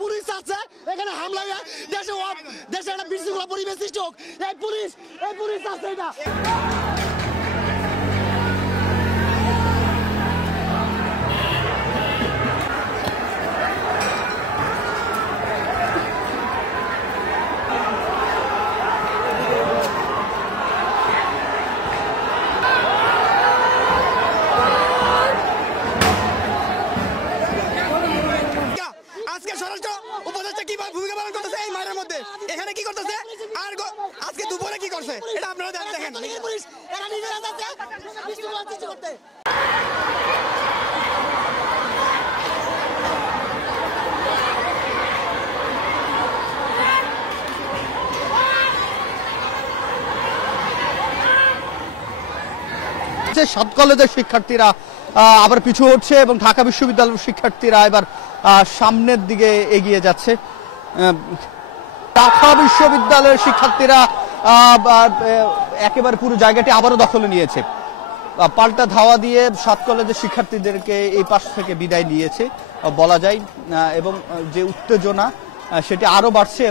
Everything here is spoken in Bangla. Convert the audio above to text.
পুলিশ আছে এখানে হামলা দেশে একটা বিশৃঙ্খলা পরিবেশ সৃষ্টি হোক, এই পুলিশ আছে এটা। আজকে স্বরাষ্ট্র উপদেষ্টা কি ভূমিকা পালন করতেছে এই মায়ের মধ্যে, এখানে কি করতেছে আর আজকে দুপুরে কি করছে এটা আপনারা দেখেন। সাত কলেজের শিক্ষার্থীরা আবার পিছু হচ্ছে এবং ঢাকা বিশ্ববিদ্যালয়ের শিক্ষার্থীরা এবার সামনের দিকে এগিয়ে যাচ্ছে। ঢাকা বিশ্ববিদ্যালয়ের শিক্ষার্থীরা একেবারে পুরো জায়গাটি আবারও দখলে নিয়েছে, পাল্টা ধাওয়া দিয়ে সাত কলেজের শিক্ষার্থীদেরকে এই পাশ থেকে বিদায় নিয়েছে বলা যায়, এবং যে উত্তেজনা সেটি আরো বাড়ছে এবং